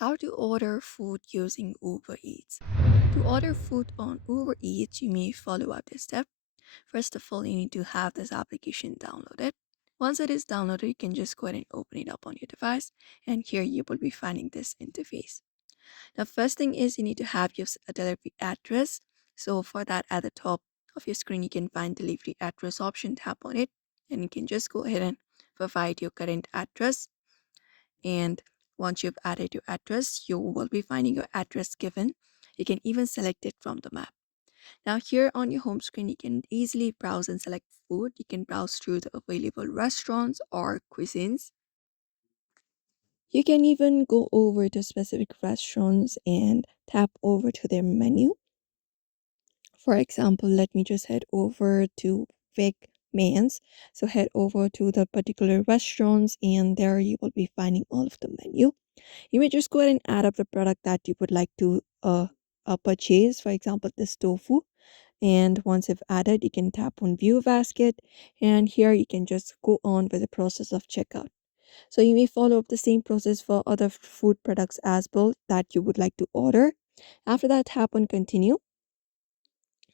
How to order food using Uber Eats. To order food on Uber Eats, you may follow up this step. First of all, you need to have this application downloaded. Once it is downloaded, you can just go ahead and open it up on your device, and here you will be finding this interface. The first thing is you need to have your delivery address. So for that, at the top of your screen, you can find delivery address option, tap on it, and you can just go ahead and provide your current address. And once you've added your address, you will be finding your address given. You can even select it from the map. Now here on your home screen, you can easily browse and select food. You can browse through the available restaurants or cuisines. You can even go over to specific restaurants and tap over to their menu. For example, let me just head over to Vic Man's. So head over to the particular restaurants, and there you will be finding all of the menu. You may just go ahead and add up the product that you would like to purchase. For example, this tofu. And once you've added, you can tap on view basket, and here you can just go on with the process of checkout. So you may follow up the same process for other food products as well that you would like to order. After that, tap on continue.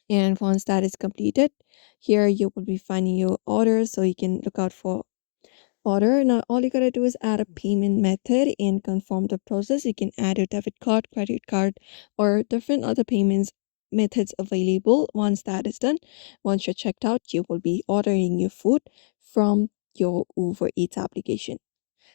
And once that is completed, here you will be finding your order, so you can look out for order. Now all you gotta do is add a payment method and confirm the process. You can add your debit card, credit card, or different other payments methods available. Once that is done, once you're checked out, you will be ordering your food from your Uber Eats application.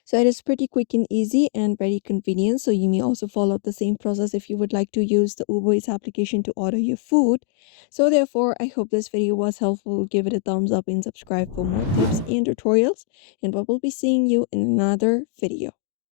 So it is pretty quick and easy and very convenient. So you may also follow the same process if you would like to use the Uber Eats application to order your food. So therefore, I hope this video was helpful. Give it a thumbs up and subscribe for more tips and tutorials. And we will be seeing you in another video.